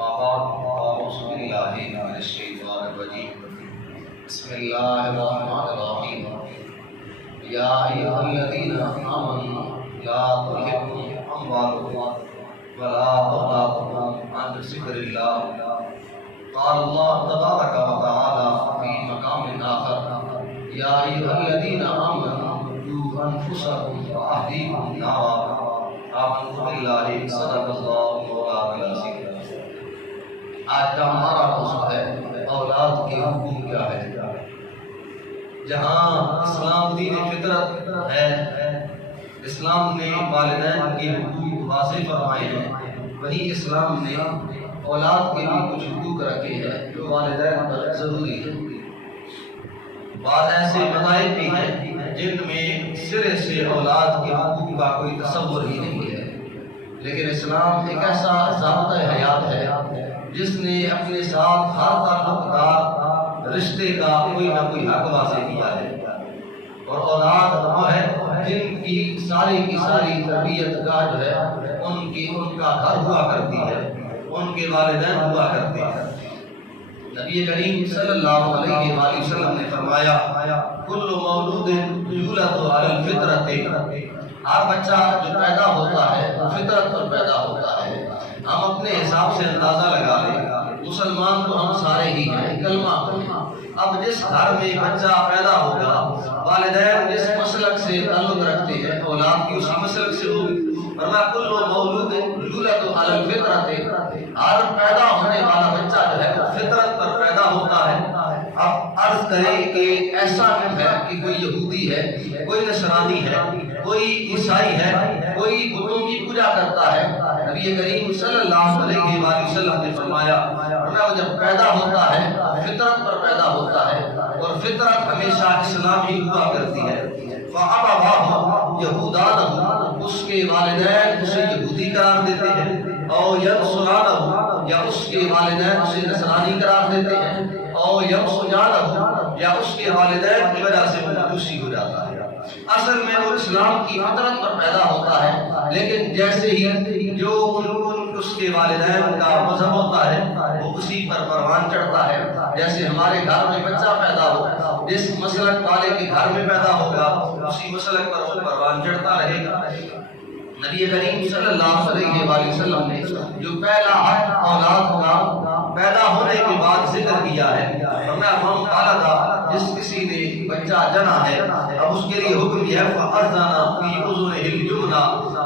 أما بعد أعوذ بالله من الشيطان الرجيم بسم الله الرحمن الرحيم يا أيها الذين آمنوا لا تلهكم أموالكم ولا أولادكم عن ذكر الله قال الله تبارك وتعالى في مقام آخر يا أيها الذين آمنوا قوا أنفسكم وأهليكم نارا آمنت بالله صدق الله مولانا العظيم۔ آج کا ہمارا موضوع ہے اولاد کے حقوق کیا ہے۔ جہاں اسلام دین فطرت ہے، اسلام نے والدین کے حقوق واضح فرمائے ہیں، وہی اسلام نے اولاد کے بھی کچھ حقوق رکھے ہیں جو والدین پر ضروری ہے۔ بعض ایسے مذاہب بھی ہیں جن میں سرے سے اولاد کے حقوق کا کوئی تصور ہی نہیں ہے، لیکن اسلام ایک ایسا ضابطہ حیات ہے جس نے اپنے ساتھ ہر تعلق دار رشتے کا کوئی نہ کوئی حق واضح کیا ہے، اور اولاد وہ ہے جن کی ساری تربیت کا جو ہے ان کا گھر ہوا کرتی ہے، ان کے والدین ہوا کرتے ہیں۔ نبی کریم صلی اللہ علیہ وآلہ وسلم نے فرمایا کل مولود یولد علی الفطرۃ، ہر بچہ جو پیدا ہوتا ہے وہ فطرت پر پیدا ہوتا ہے۔ ہم اپنے حساب سے اندازہ لگا لیں، مسلمان تو ہم سارے ہی ہیں، کلمہ اب جس گھر میں بچہ پیدا ہوگا والدین جس مسلک سے تعلق رکھتے ہیں اولاد کی اسی مسلک سے ہوگی۔ فرمایا کل مولود یولد علی الفطرۃ، ہر پیدا ہونے والا بچہ جو ہے وہ فطرت پر پیدا ہوتا ہے۔ اب عرض کریں کہ ایسا نہیں ہے کہ کوئی یہودی ہے، کوئی نصرانی ہے، کوئی عیسائی ہے، کوئی بتوں کی پوجا کرتا ہے۔ نبی کریم صلی اللہ علیہ وآلہ وسلم نے فرمایا وہ جب پیدا ہوتا ہے فطرت پر پیدا ہوتا ہے، اور فطرت ہمیشہ اسلام ہی ہوا کرتی ہے۔ فَأَبَوَاهُ يَهُودَانَهُ، اس کے والدین اسے یہودی قرار دیتے ہیں، اور يَنصُرَانَهُ، یا اس کے والدین اسے نصرانی قرار دیتے ہیں، اور يَمْسُجَانَهُ، یا اس کے والدین کی وجہ سے مجوسی ہو جاتا ہے۔ اصل میں وہ اسلام کی فطرت پر پیدا ہوتا ہے، لیکن جیسے ہی جو اس کے والدین کا مذہب ہوتا ہے وہ اسی پر پروان چڑھتا ہے۔ جیسے ہمارے گھر میں بچہ پیدا ہو، جس مسلک والے کے گھر میں پیدا ہوگا اسی مسلک پر وہ پروان چڑھتا رہے گا۔ نبی کریم صلی اللہ علیہ وآلہ وسلم نے جو پہلا حق اولاد کا پیدا ہونے کے بعد ذکر کیا ہے، فرمایا من ولد، جس کسی نے بچہ جنا ہے اب اس کے لیے حکم یہ ہے فأذن فی اذنہ الیمنی،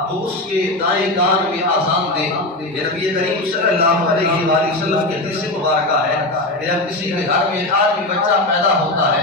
تو اس کے دائیں کان میں آذان دے۔ یہ نبی کریم صلی اللہ علیہ وآلہ وسلم کی حدیث مبارکہ ہے کہ جب کسی کے گھر میں آدمی بچہ پیدا ہوتا ہے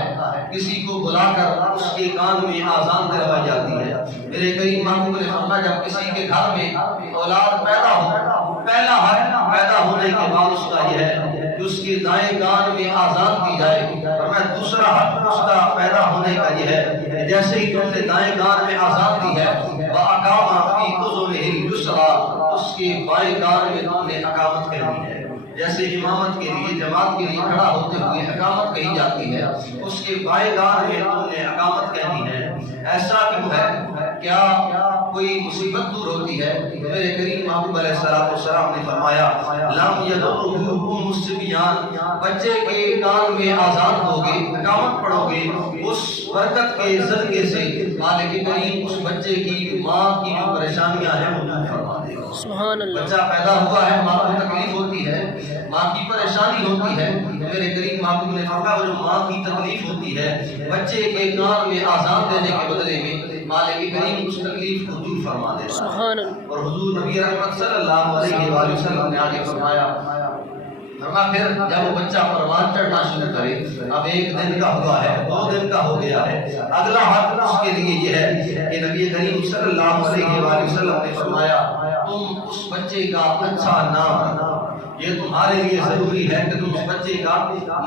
کسی کو بلا کر اس کے کان میں آذان دلوائی جاتی ہے۔ میرے کریم محبوب نے فرمایا جب کسی کے گھر میں اولاد پیدا ہو، پہلا حق پیدا ہونے کے بعد اس کا یہ ہے کہ اس کے دائیں کان میں آذان دی جائے۔ فرمایا دوسرا حق اس کا پیدا ہونے کا یہ ہے کہ جیسے ہی تم نے دائیں کان میں آذان دی ہے وَأَقَامَ فِي أُذُنِهِ الْيُسْرَىٰ، اس کے بائیں کان میں تم نے اقامت کہنی ہے۔ جیسے امامت کے لیے جماعت کے لیے کھڑا ہوتے ہوئے اقامت کہی جاتی ہے، اس کے بائیں کان میں تم نے اقامت کہنی ہے۔ ایسا کیوں ہے؟ کیا کوئی مصیبت دور ہوتی ہے؟ میرے کریم محبوب علیہ السلام نے فرمایا لم یضرہ ام الصبیان، بچے کے کان میں آذان دو گے، اقامت پڑھو گے، اس برکت کے صدقے سے مالک کریم اس بچے کی ماں کی جو پریشانیاں ہیں وہ دور فرما دے گا۔ سبحان اللہ۔ بچہ پیدا ہوا ہے، ماں کو تکلیف ہوتی ہے، ماں کی پریشانی ہوتی ہے، میرے کریم محبوب نے فرمایا وہ جو ماں کی تکلیف ہوتی ہے بچے کے کان میں آذان دینے کے بدلے میں مالک کریم اس تکلیف کو دور فرما دے گا۔ سبحان اللہ۔ اور حضور نبی رحمت صلی اللہ علیہ وآلہ وسلم نے آگے فرمایا پھر جب وہ بچہ پروان چڑھنا شروع کرے، اب 1 دن کا ہوا ہے، 2 دن کا ہو گیا ہے، اگلا حق اس کے لیے یہ ہے کہ نبی کریم صلی اللہ علیہ وآلہ وسلم نے فرمایا تم اس بچے کا اچھا نام رکھو۔ یہ تمہارے لیے ضروری ہے کہ تم اس بچے کا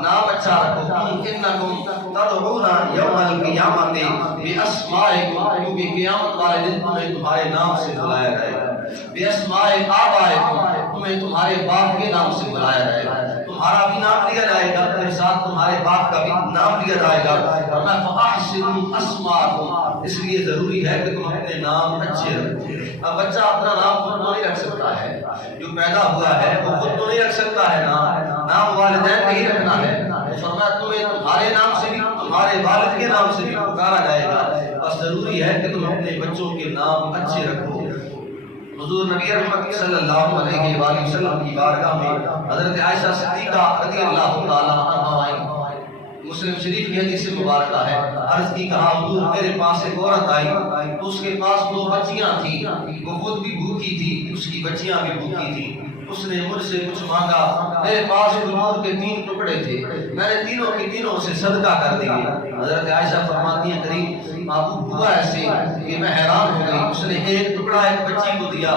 نام اچھا رکھو۔ انکم تدعون یوم القیامۃ باسمائکم، کیونکہ قیامت والے دن تمہیں تمہارے نام سے بلایا جائے گا۔ باسماء آبائکم، تمہیں تمہارے باپ کے نام سے بلایا جائے گا، تمہارا بھی نام لیا جائے گا، ساتھ تمہارے باپ کا بھی نام لیا جائے گا۔ فرمایا فَأَحْسِنُوا أَسْمَاءَكُمْ، اس لیے ضروری ہے کہ تم اپنے نام اچھے رکھو۔ اب بچہ اپنا نام خود تو نہیں رکھ سکتا ہے، جو پیدا ہوا ہے وہ خود تو نہیں رکھ سکتا ہے، نام والدین کا ہی رکھنا ہے۔ فرمایا تمہیں تمہارے نام سے بھی تمہارے والد کے نام سے بھی پکارا جائے گا، بس ضروری ہے کہ تم اپنے بچوں کے نام اچھے رکھو۔ حضور نبی رحمت صلی اللہ علیہ وآلہ وسلم کی بارگاہ میں حضرت عائشہ صدیقہ رضی اللہ تعالیٰ عنہا آئیں۔ مسلم شریف کی حدیث مبارکہ ہے، عرض کی کہا حضور میرے پاس ایک عورت آئی تو اس کے پاس 2 بچیاں تھیں، وہ خود بھی بھوکی تھی، اس کی بچیاں بھی بھوکی تھیں۔ اس نے مجھ سے کچھ مانگا، میرے پاس کھجور کے 3 ٹکڑے تھے، میں نے تینوں کے تینوں سے صدقہ کر دیے۔ حضرت عائشہ فرماتی ہیں کریم معبود ہوا ایسے کہ میں حیران ہو گئی، اس نے ایک ٹکڑا ایک بچی کو دیا،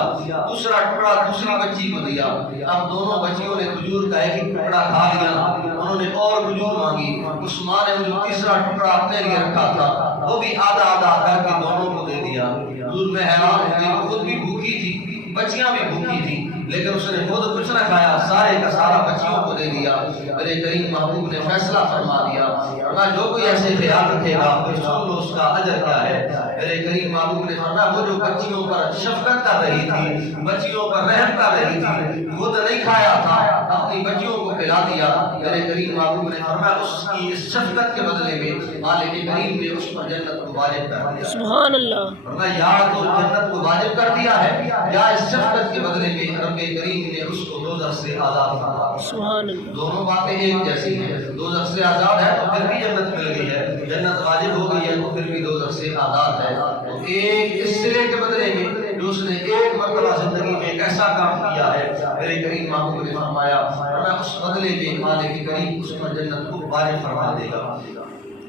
دوسرا ٹکڑا دوسری بچی کو دیا۔ اب دونوں بچیوں نے کھجور کا ایک ٹکڑا کھا لیا، انہوں نے اور کھجور مانگی۔ اس ماں نے جو تیسرا ٹکڑا اپنے لیے رکھا تھا وہ بھی آدھا آدھا کر کے دونوں کو دے دیا۔ حضور میں حیران ہو گئی، وہ خود بھی بھوکی تھی، بچیاں بھی بھوکی تھی، لیکن اس نے خود کچھ نہ کھایا، سارے کا سارا بچیوں کو دے دیا۔ میرے کریم محبوب نے فیصلہ فرما دیا، فرمایا جو کوئی ایسے خیال رکھے گا تو سن لو اس کا اجر کیا ہے۔ میرے کریم محبوب نے فرمایا وہ جو بچیوں پر شفقت کر رہی تھی، بچیوں پر رحم کر رہی تھی، خود نہیں کھایا تھا، اپنی بچیوں کو کھلا دیا۔ میرے کریم محبوب نے فرمایا اس کی اس شفقت کے بدلے میں مالک کریم نے اس پر جنت کو واجب کر دیا۔ سبحان اللہ۔ فرمایا یا تو جنت کو واجب کر دیا ہے یا اس شفقت کے بدلے میں رب کریم نے اس کو دوزخ سے آزاد فرما دیا۔ سبحان اللہ۔ دونوں باتیں ایک جیسی ہیں، دوزخ سے آزاد ہے تو پھر بھی جنت مل گئی ہے، جنت واجب ہو گئی ہے تو پھر بھی دوزخ سے آزاد ہے۔ تو ایک اس سلے کے بدلے میں جو اس نے ایک مرتبہ زندگی میں ایک ایسا کام کیا ہے، میرے کریم محبوب نے فرمایا اس بدلے میں مالک کریم اس پر جنت کو واجب فرما دے گا۔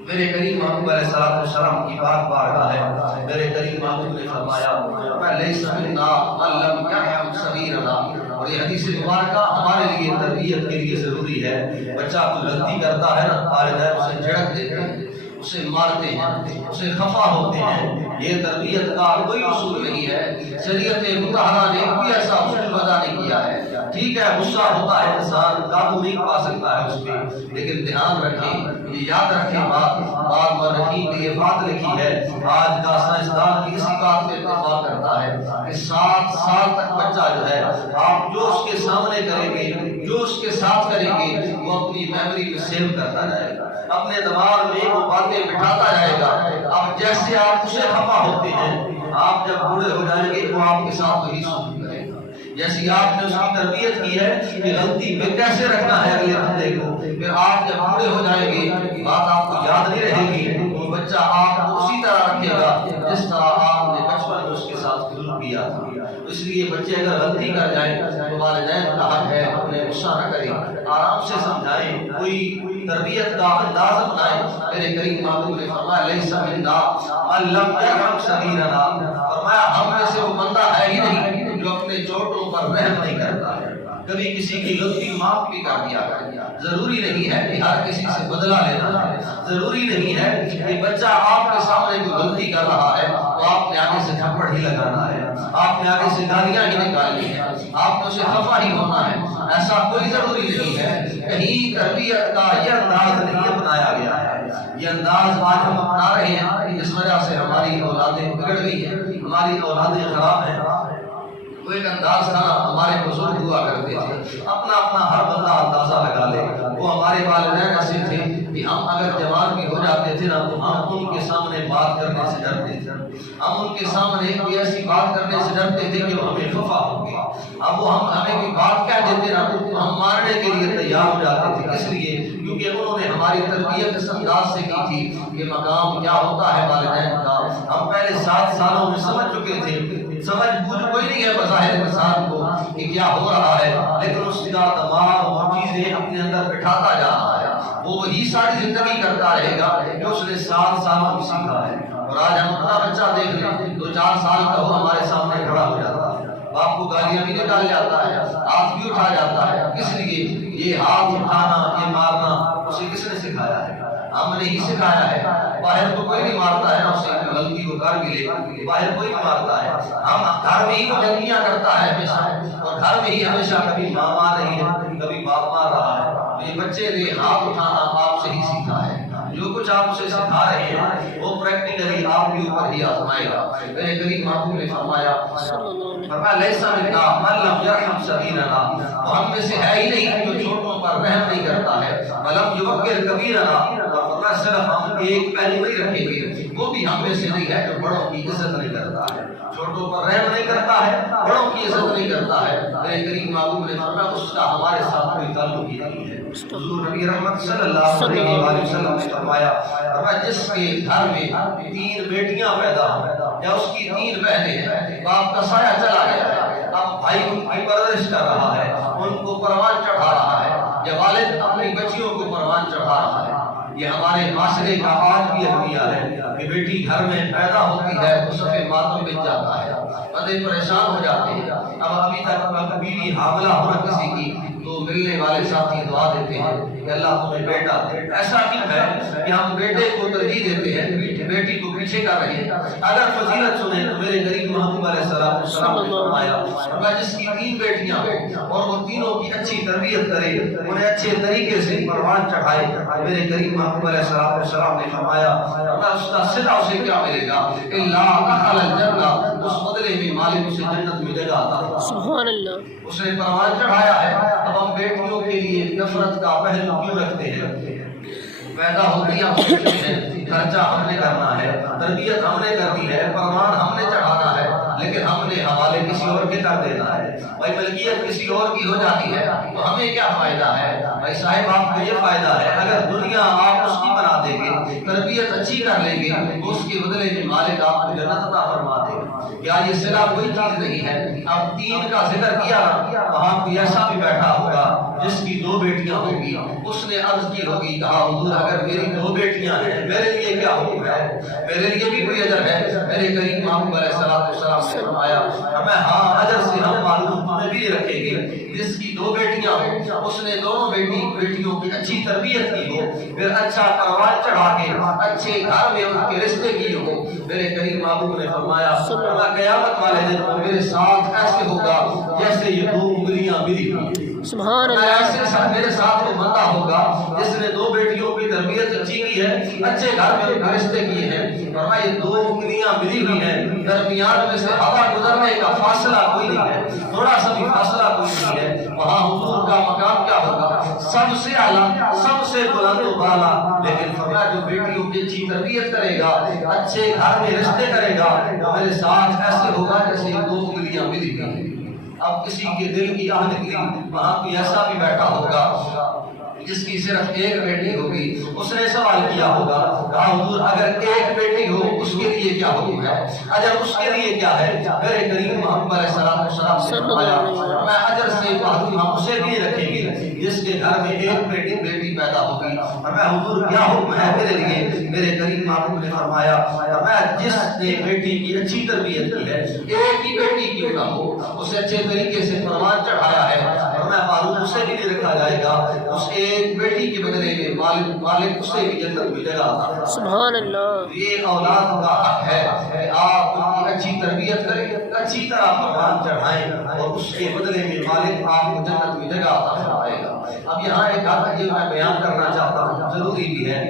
میرے کریم محبوب علیہ السلام کی پاک بارگاہ ہے، میرے کریم محبوب نے فرمایا لیس منا من لم یرحم صغیرنا، اور یہ حدیث مبارکہ ہمارے لیے تربیت کے لیے ضروری ہے۔ بچہ کوئی غلطی کرتا ہے نا، والدین اسے جھڑک دیتے ہیں، اسے مارتے ہیں، اسے خفا ہوتے ہیں، یہ تربیت کا کوئی اصول نہیں ہے۔ شریعت مطہرہ نے کوئی ایسا اصول وضع نہیں کیا ہے۔ ٹھیک ہے غصہ ہوتا ہے، انسان قابو نہیں پا سکتا ہے اس پہ، لیکن دھیان رکھیں، یہ یاد رکھیں بات مرحیم نے یہ بات لکھی ہے، آج کا سائنسدان کی اسی بات پہ اتفاق کرتا ہے کہ 7 سال تک بچہ جو ہے آپ جو اس کے سامنے کریں گے، جو اس کے ساتھ کریں گے، وہ اپنی میموری میں سیو کرتا جائے گا، اپنے دماغ میں وہ باتیں بٹھاتا جائے گا۔ اب جیسے آپ اسے خفا ہوتے ہیں، آپ جب بوڑھے ہو جائیں گے وہ آپ کے ساتھ وہی سلوک کرے گا۔ جیسی آپ نے اس کی تربیت کی ہے کہ غلطی پہ کیسے رکھنا ہے اگلے بندے کو، پھر آپ جب بوڑھے ہو جائیں گے بات آپ کو یاد نہیں رہے گی، وہ بچہ آپ کو اسی طرح رکھے گا جس طرح آپ نے بچپن میں اس کے ساتھ سلوک کیا تھا۔ اس لیے بچے اگر غلطی کر جائیں تو والدین کا حق ہے اپنے غصہ نہ کریں، آرام سے سمجھائیں، کوئی تربیت کا انداز اپنائیں۔ میرے کریم محبوب نے فرمایا لیس منا من لم یرحم صغیرنا، فرمایا ہم میں سے وہ بندہ ہے ہی نہیں جو اپنے چھوٹوں پر رحم نہیں کرتا ہے، کبھی کسی کی غلطی معاف بھی کر دیا ہے۔ ضروری نہیں ہے کہ ہر کسی سے بدلہ لینا ہے، ضروری نہیں ہے کہ بچہ آپ کے سامنے کوئی غلطی کر رہا ہے تو آپ نے آگے سے تھپڑ ہی لگانا ہے، آپ نے آگے سے گالیاں ہی نکالنی ہیں، آپ نے اسے خفا ہی ہونا ہے، ایسا کوئی ضروری نہیں ہے۔ کہیں تربیت کا یہ انداز نہیں اپنایا گیا ہے، یہ انداز آج ہم اپنا رہے ہیں، اس وجہ سے ہماری اولادیں بگڑ گئی ہیں، ہماری اولادیں خراب ہیں۔ وہ ایک انداز تھا، ہمارے بزرگ ہوا کرتے تھے، اپنا اپنا ہر بندہ اندازہ لگا لے۔ وہ ہمارے والدین ایسے تھے کہ ہم اگر جوان بھی ہو جاتے تھے نا تو ہم ان کے سامنے بات کرنے سے ڈرتے تھے، ہم ان کے سامنے کوئی ایسی بات کرنے سے ڈرتے تھے کہ وہ ہمیں خفا ہوں گے۔ اب وہ ہمیں کوئی بات کہہ دیتے نا تو ہم مارنے کے لیے تیار ہو جاتے تھے، اس لیے کیونکہ انہوں نے ہماری تربیت اس انداز سے کی تھی کہ مقام کیا ہوتا ہے والدین کا۔ ہم پہلے 7 سالوں میں سمجھ چکے تھے، سمجھ بوجھ کوئی نہیں ہے بظاہر انسان کو کہ کیا ہو رہا ہے، لیکن اس کا دماغ وہ چیزیں اپنے اندر بٹھاتا جا رہا ہے، وہ وہی ساری زندگی کرتا رہے گا جو اس نے 7 سالوں میں سیکھا ہے۔ اور آج ہم اپنا بچہ دیکھ لیں 2-4 سال کا وہ ہمارے سامنے کھڑا ہو جاتا ہے، باپ کو گالیاں بھی نکال جاتا ہے، ہاتھ بھی اٹھا جاتا ہے۔ کس لیے؟ یہ ہاتھ اٹھانا، یہ مارنا اسے کس نے سکھایا ہے؟ ہم نے ہی سکھایا ہے۔ باہر تو کوئی نہیں مارتا ہے، اسے غلطی کو کر بھی لے، باہر کوئی نہیں مارتا ہے، ہم گھر میں ہی جنگیاں کرتا ہے ہمیشہ، اور گھر میں ہی ہمیشہ کبھی ماں مار رہی ہے، کبھی باپ مار رہا ہے۔ یہ بچے نے ہاتھ اٹھانا آپ سے ہی سیکھا ہے، جو کچھ آپ اسے سکھا رہے ہیں وہ پریکٹیکلی آپ کے اوپر ہی آزمائے گا۔ میرے کریم محبوب نے فرمایا لیسا منا من لم یرحم صغیرنا، وہ ہم میں سے ہے ہی نہیں جو چھوٹوں پر رحم نہیں کرتا ہے، ولم یوقر کبیرنا، اور فرمایا صرف ہم ایک پہلو نہیں رکھیں گے، وہ بھی ہم میں سے نہیں ہے جو بڑوں کی عزت نہیں کرتا ہے، چھوٹوں پر رحم نہیں کرتا ہے، بڑوں کی عزت نہیں کرتا ہے۔ میرے کریم محبوب نے فرمایا اس کا ہمارے ساتھ کوئی تعلق ہی نہیں ہے۔ حضور نبی رحمت صلی اللہ علیہ وآلہ وسلم نے فرمایا جس کے گھر میں 3 بیٹیاں پیدا ہوں یا اس کی 3 بہنیں ہیں، باپ کا سایہ چلا گیا ہے، اب بھائی ان کی پرورش کر رہا ہے، ان کو پروان چڑھا رہا ہے، یا والد اپنی بچیوں کو پروان چڑھا رہا ہے۔ یہ ہمارے معاشرے کا آج بھی المیہ ہے کہ بیٹی گھر میں پیدا ہوتی ہے تو صفے ماتم بچ جاتا ہے، بندے پریشان ہو جاتے ہیں۔ اب ابھی تک بیوی حاملہ ہونا کسی کی تو ملنے والے ساتھی دعا دیتے ہیں کہ اللہ تمہیں بیٹا دے۔ ایسا کیوں ہے کہ ہم بیٹے کو ترجیح دیتے ہیں، بیٹی کو پیچھے کر رہے ہیں؟ اگر فضیلت سنیں تو میرے قریب محبوب علیہ السلام نے فرمایا جس کی 3 بیٹیاں اور وہ تینوں کی اچھی تربیت کرے، انہیں اچھے طریقے سے پروان چڑھائے، میرے قریب محبوب علیہ السلام نے فرمایا اس کا صلہ اسے کیا ملے گا؟ الا دخل الجنہ، اس بدلے میں مالک اسے جنت میں جگہ عطا کرے۔ سبحان اللہ، اس نے پروان چڑھایا ہے۔ اب ہم بیٹیوں کے لیے نفرت کا پہلو کیوں رکھتے ہیں؟ پیدا ہوتی ہم سوچتے ہیں خرچہ ہم نے کرنا ہے، تربیت ہم نے کرنی ہے، پروان ہم نے چڑھانا ہے، لیکن ہم نے حوالے کسی اور کے کر دینا ہے۔ بھائی ملکیت کسی اور کی ہو جاتی ہے تو ہمیں کیا فائدہ ہے؟ بھائی صاحب آپ کو یہ فائدہ ہے اگر دنیا آپ اس کی بنا دیں گے، تربیت اچھی کر لیں گے تو اس کے بدلے میں مالک آپ کو جنت عطا فرما دے گا۔ کیا یہ صلہ کوئی چیز نہیں ہے؟ اب 3 کا ذکر کیا، وہاں کوئی ایسا بھی بیٹھا ہوگا جس کی 2 بیٹیاں ہوں گی، اس نے عرض کی ہوگی، کہا حضور اگر میری 2 بیٹیاں ہیں میرے لیے کیا حکم ہے؟ میرے لیے بھی کوئی اجر ہے؟ میرے کریم محبوب علیہ السلام نے فرمایا ہاں اجر سے ہم معلوم تمہیں بھی رکھیں گے۔ جس کی 2 بیٹیاں ہوں اس نے دونوں بیٹیوں کی اچھی تربیت کی ہو، پھر اچھا پروان چڑھا کے اچھے گھر میں ان کے رشتے کی ہو، میرے کریم محبوب نے فرمایا قیامت والے دن میرے ساتھ ایسے ہوگا جیسے یہ 2 انگلیاں ملی ہوئی۔ سبحان اللہ، ایسے میرے ساتھ وہ بندہ ہوگا جس نے 2 بیٹیوں کی تربیت اچھی کی ہے، اچھے گھر میں ان کے رشتے کیے ہیں، فرمایا یہ 2 انگلیاں ملی ہوئی ہیں، درمیان میں سے ہوا گزرنے کا فاصلہ کوئی نہیں ہے، تھوڑا سا بھی فاصلہ کوئی نہیں ہے۔ وہاں حضور کا مقام کیا ہوگا؟ سب سے اعلیٰ، سب سے بلند و بالا۔ لیکن فرمایا جو بیٹیوں کی اچھی تربیت کرے گا، اچھے گھر میں رشتے کرے گا، وہ میرے ساتھ ایسے ہوگا جیسے 2 انگلیاں ملی ہوئی ہیں۔ اب کسی کے دل کی آہ نکلی، وہاں کوئی ایسا بھی بیٹھا ہوگا جس کی صرف 1 بیٹی ہوگی، اس نے سوال کیا ہوگا کہا حضور اگر 1 بیٹی ہو اس کے لیے کیا حکم ہے؟ اجر اس کے لیے کیا ہے؟ میرے کریم محمد علیہ السلام نے فرمایا میں اجر سے محروم ہم اسے بھی رکھیں گے جس کے گھر میں 1 بیٹی پیدا ہوگی۔ اور میں حضور کیا حکم ہے میرے لیے؟ میرے کریم محمد نے فرمایا میں جس نے بیٹی کی اچھی تربیت کی ہے، 1 ہی بیٹی کیوں نہ ہو، اسے اچھے طریقے سے پروان چڑھایا ہے، اور میں معروف اسے بھی نہیں رکھا جائے گا، اس 1 بیٹی کے بدلے میں مالک اسے بھی جنت میں جگہ عطا۔ سبحان اللہ، یہ اولاد کا حق ہے کہ آپ ان کی اچھی تربیت کریں، اچھی طرح پروان چڑھائیں، اور اس کے بدلے میں مالک آپ کو جنت میں جگہ عطا فرمائے گا۔ اب یہاں ایک بات یہ میں بیان کرنا چاہتا ہوں، ضروری بھی ہے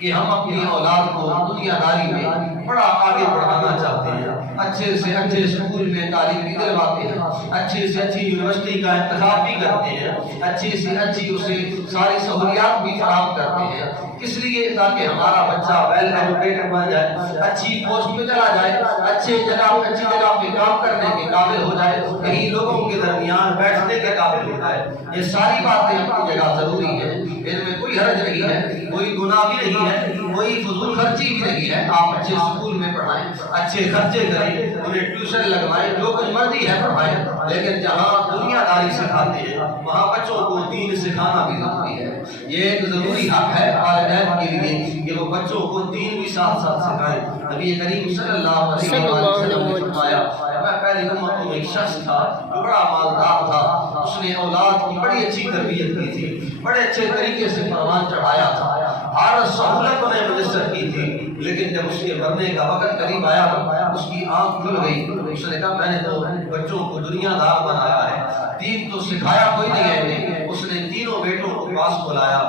کہ ہم اپنی اولاد کو دنیا داری میں بڑا آگے بڑھانا چاہتے ہیں، اچھے سے اچھے اسکول میں تعلیم بھی دلواتے ہیں، اچھے سے اچھی یونیورسٹی کا انتخاب بھی کرتے ہیں، اچھی سے اچھی اسے ساری سہولیات بھی فراہم کرتے ہیں، اس لیے تاکہ ہمارا بچہ ویل ایجوکیٹڈ بن جائے، اچھی پوسٹ پہ چلا جائے، اچھی جگہ پہ کام کرنے کے قابل ہو جائے، کہیں لوگوں کے درمیان بیٹھنے کے قابل ہو جائے۔ یہ ساری باتیں اپنی جگہ ضروری ہیں، ان میں کوئی حرج نہیں ہے، کوئی گناہ بھی نہیں ہے، کوئی فضول خرچی بھی نہیں ہے۔ آپ اچھے اسکول میں پڑھائیں، اچھے خرچے کریں، انہیں ٹیوشن لگوائیں، جو کچھ مرضی ہے پڑھائیں، لیکن جہاں دنیا داری سکھاتے ہیں وہاں بچوں کو دین سکھانا بھی ضروری ہے۔ یہ ایک ضروری حق ہے والدین کے لیے کہ وہ بچوں کو دین بھی ساتھ ساتھ سکھائیں۔ نبی کریم صلی اللہ علیہ وسلم نے فرمایا میں پہلی امت میں ایک شخص تھا جو بڑا مالدار تھا، اس نے اولاد کی بڑی اچھی تربیت کی تھی، بڑے اچھے طریقے سے پروان چڑھایا تھا، ہر سہولت انہیں میسر کی تھی، لیکن جب اس کے مرنے کا وقت قریب آیا اس کی آنکھ کھل گئی، اس نے کہا میں نے تو بچوں کو دنیا دار بنایا ہے، دین تو سکھایا کوئی نہیں ہے انہیں۔ اس نے تینوں بیٹوں کو پاس بلایا،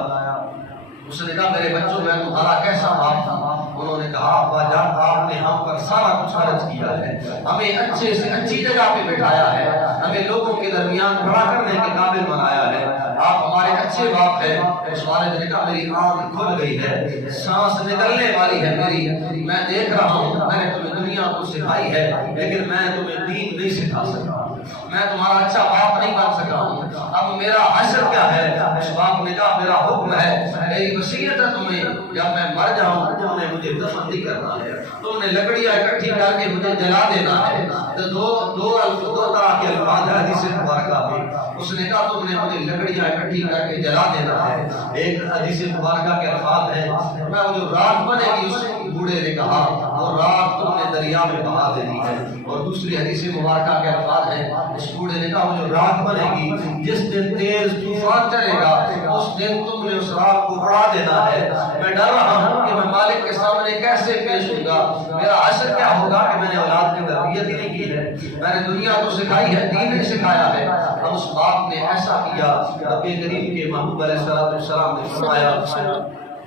اس نے کہا میرے بچوں میں تمہارا کیسا باپ تھا؟ انہوں نے کہا ابا جان آپ نے ہم پر سارا کچھ خرچ کیا ہے، ہمیں اچھے سے اچھی جگہ پہ بٹھایا ہے، ہمیں لوگوں کے درمیان کھڑا کرنے کے قابل بنایا ہے، آپ ہمارے اچھے باپ ہیں۔ اس والد نے کہا میری آنکھ کھل گئی ہے، سانس نکلنے والی ہے میری، میں دیکھ رہا ہوں میں نے تمہیں دنیا کو سکھائی ہے لیکن میں تمہیں دین نہیں سکھا سکا، میں تمہارا اچھا باپ نہیں بن سکا ہوں، اب میرا حشر کیا ہے؟ اس باپ نے کہا میرا حکم ہے، میری وصیت ہے تمہیں، جب میں مر جاؤں تم نے مجھے دفن نہیں کرنا ہے، تم نے لکڑیاں اکٹھی کر کے مجھے جلا دینا ہے۔ تو دو طرح کے الفاظ ہیں حدیث مبارکہ میں، اس نے کہا تم نے مجھے لکڑیاں اکٹھی کر کے جلا دینا ہے۔ ایک حدیث مبارکہ کے الفاظ ہیں میں وہ جو رات بنے گی، اس بوڑھے نے کہا وہ رات تم نے دریا میں بہا دینی ہے، اور دوسری حدیث مبارکہ کے الفاظ ہیں اس بوڑھے نے کہا وہ جو رات بنے گی جس دن تیز طوفان چلے گا اس دن تم نے اس رات کو اڑا دینا ہے۔ میں ڈر رہا ہوں کہ میں مالک کے سامنے کیسے پیش ہوں گا، میرا حشر کیا ہوگا کہ میں نے اولاد کی تربیت ہی نہیں کی ہے، میں نے دنیا تو سکھائی ہے دین نہیں سکھایا ہے۔ اب اس باپ نے ایسا کیا، نبی کریم کے محبوب علیہ السلام نے فرمایا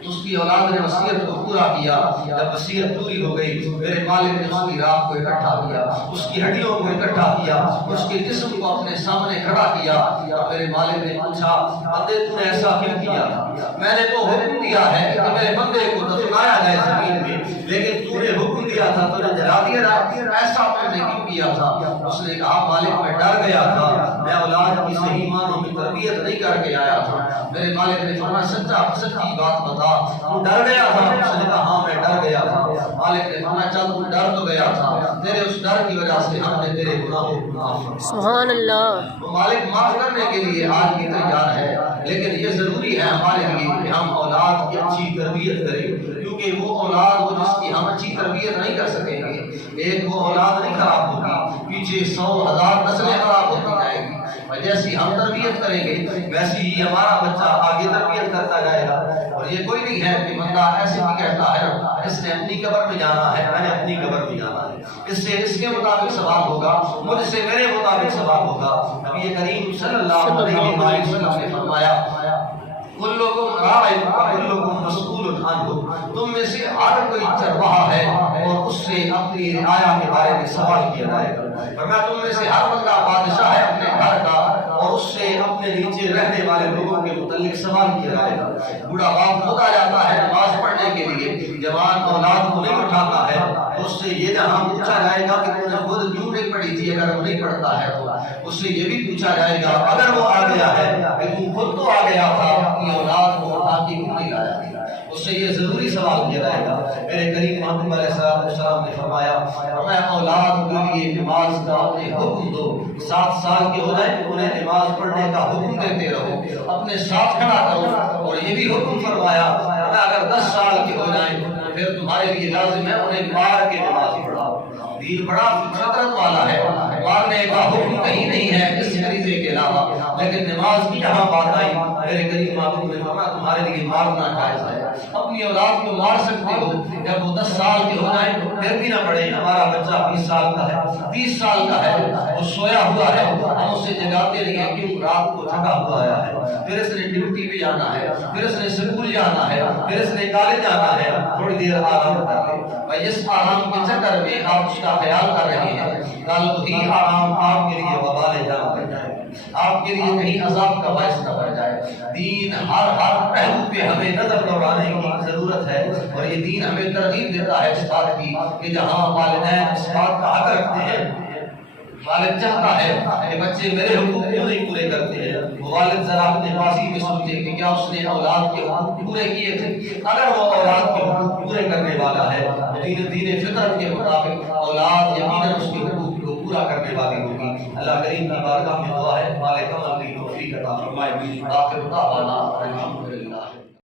اس کی اولاد نے وصیت کو پورا کیا، جب وصیت پوری ہو گئی میرے مالک نے اس کی رات کو اکٹھا کیا، اس کی ہڈیوں کو اکٹھا کیا، اس کے جسم کو اپنے سامنے کھڑا کیا، اور میرے مالک نے پوچھا بندے تو نے ایسا کیوں کیا؟ میں نے تو حکم دیا ہے کہ میرے بندے کو دفنایا جائے زمین میں، لیکن تو نے حکم دیا تھا تو نے جلا دیا تھا، ایسا میں نے کیوں کیا تھا؟ اس نے کہا مالک میں ڈر گیا تھا، میں اولاد کی صحیح معنوں میں تربیت نہیں کر کے آیا تھا۔ میرے مالک نے فرمایا سچی بات بتا، تو ڈر گیا تھا؟ اس نے کہا ہاں میں ڈر گیا تھا۔ مالک نے فرمایا چل تو ڈر تو گیا تھا، تیرے اس ڈر کی وجہ سے ہم نے تیرے گناہوں کو معاف کر دیا۔ سبحان اللہ۔ مالک معاف کرنے کے لیے آج بھی تیار ہے، لیکن یہ ضروری ہے ہمارے لیے کہ ہم اولاد کی اچھی تربیت کریں، کیونکہ وہ اولاد وہ جس کی ہم اچھی تربیت نہیں کر سکیں گے، ایک وہ اولاد نہیں خراب ہوگی، پیچھے 100,000 نسلیں خراب ہوتی جائیں گی۔ جیسی ہم تربیت کریں گے ویسی ہی ہمارا بچہ آگے تربیت کرتا جائے گا۔ اور یہ کوئی نہیں ہے کہ بندہ ایسے بھی کہتا ہے اس نے اپنی قبر میں جانا ہے، میں نے اپنی قبر میں جانا ہے، اس سے اس کے مطابق ثواب ہوگا، مجھ سے میرے مطابق ثواب ہوگا۔ نبی کریم صلی اللہ علیہ وسلم نے فرمایا کلکم راع وکلکم مسئول عنہ، تم میں سے ہر کوئی چرواہا ہے اور اس سے اپنی رعایا کے بارے میں سوال کیا جائے گا۔ فرمایا تم میں سے ہر بندہ بادشاہ ہے اپنے گھر کا اور اس سے اپنے نیچے رہنے والے لوگوں کے متعلق سوال کیا جائے گا۔ بوڑھا باپ ہوتا جاتا ہے نماز پڑھنے کے لیے، جوان اولاد کو نہیں اٹھاتا ہے، اس سے یہ جہاں پوچھا جائے گا کہ تم نے خود کیوں نہیں پڑھی تھی، اگر وہ نہیں پڑھتا ہے تو اس سے یہ بھی پوچھا جائے گا اگر وہ آ گیا ہے کہ تم خود تو آ گیا تھا اپنی اولاد کو اٹھا کے کیوں نہیں لایا، اس سے یہ ضروری سوال کیا جائے گا۔ میرے کریم محمد علیہ السلام نے فرمایا میں اولاد کے لیے نماز کا اپنے حکم دو، 7 سال کے ہو جائیں انہیں نماز پڑھنے کا حکم دیتے رہو، اپنے ساتھ کھڑا کرو، اور یہ بھی حکم فرمایا اگر 10 سال کے ہو جائیں تو پھر تمہارے لیے لازم ہے انہیں مار کے نماز پڑھاؤ۔ دین بڑا فطرت والا ہے، مارنے کا حکم کہیں نہیں ہے اس فریضے کے علاوہ، لیکن نماز کی جہاں بات آئی میرے کریم محبوب نے فرمایا تمہارے لیے مارنا جائز ہے، اپنی اولاد کو مار سکتے ہو، جب وہ 10 سال کے ہو جائیں پھر بھی نہ پڑھیں۔ ہمارا بچہ 20 سال کا ہے، 30 سال کا ہے، وہ سویا ہوا ہے، ہم اسے جگاتے نہیں ہیں کیوں رات کو تھکا ہوا آیا ہے، پھر اس نے ڈیوٹی پہ جانا ہے، پھر اس نے اسکول جانا ہے، پھر اس نے کالج جانا ہے، تھوڑی دیر آرام کر لے۔ بھائی اس آرام کے چکر میں آپ اس کا خیال کر رہے ہیں، کل وہی آرام آپ کے لیے وبال جان بن جائے، آپ کے لیے کہیں عذاب کا باعث نہ بن جائے۔ دین ہر پہلو پہ ہمیں نظر دوڑانے کی ضرورت ہے، اور یہ دین ہمیں ترغیب دیتا ہے اس بات کی کہ جہاں والدین اس بات کا حق رکھتے ہیں، والد چاہتا ہے کہ بچے میرے حقوق کیوں نہیں پورے کرتے ہیں، وہ والد ذرا اپنے ماضی میں سوچے کہ کیا اس نے اولاد کے حقوق پورے کیے تھے، اگر وہ اولاد کے حقوق پورے کرنے والا ہے تو دین فطرت کے مطابق اولاد یقیناً اس کے حقوق کو پورا کرنے والی ہوگی۔ اللہ کریم کی بارگاہ میں دعا ہے مالک عمل کی توفیق عطا فرمائے۔ آخر دعوانا